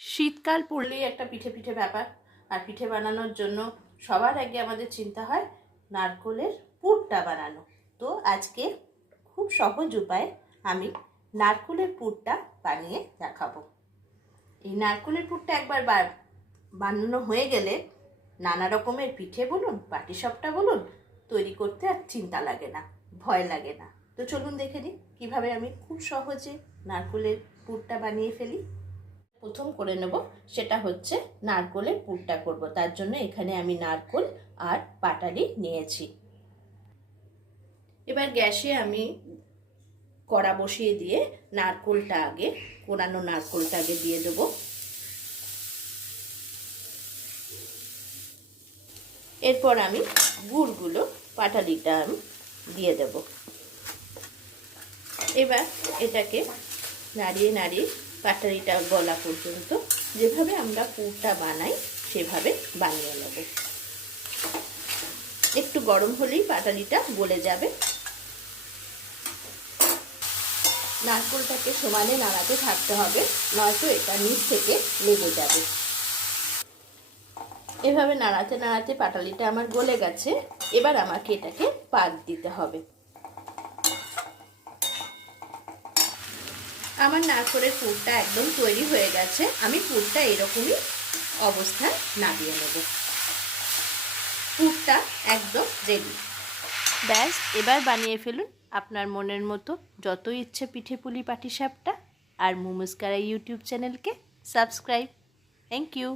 শীতকাল পড়লেই একটা পিঠে পিঠে ব্যাপার। আর পিঠে বানানোর জন্য সবার আগে আমাদের চিন্তা হয় নারকেলের পুরটা বানানো। তো আজকে খুব সহজ উপায়ে আমি নারকেলের পুরটা বানিয়ে দেখাবো। এই নারকেলের পুরটা একবার বানানো হয়ে গেলে নানা রকমের পিঠে বলুন, পাটিসাপটা বলুন, তৈরি করতে আর চিন্তা লাগে না, ভয় লাগে না। তো চলুন দেখে নিই কীভাবে আমি খুব সহজে নারকেলের পুরটা বানিয়ে ফেলি। প্রথম করে নেব সেটা হচ্ছে নারকেলের পুরটা করব। তার জন্য এখানে আমি নারকেল আর পাটালি নিয়েছি। এবার গ্যাসে আমি কড়া বসিয়ে দিয়ে কোরানো নারকেলটা আগে দিয়ে দেবো। এরপর আমি গুড়গুলো পাটালিটা আমি দিয়ে দেব। এবার এটাকে নাড়িয়ে নাড়িয়ে পাটালিটা গলা পর্যন্ত যেভাবে আমরা পুরটা বানাই সেভাবে বানিয়ে নেব। একটু গরম হলেই পাটালিটা গলে যাবে। নারকেলটাকে সমানে নাড়াতে থাকতে হবে, নয়তো এটা নিচ থেকে লেগে যাবে। এভাবে নাড়াতে নাড়াতে পাটালিটা আমার গলে গেছে। এবার আমাকে এটাকে পাক দিতে হবে। আমার নারকেলের পুরটা একদম তৈরি হয়ে গেছে। আমি পুরটা এরকমই অবস্থায় নামিয়ে নেব। পুরটা একদম রেডি। ব্যাস, এবার বানিয়ে ফেলুন আপনার মনের মতো যত ইচ্ছে পিঠে পুলি পাটিসাপটা। আর মুমুস্কারা ইউটিউব চ্যানেলকে সাবস্ক্রাইব। Thank you.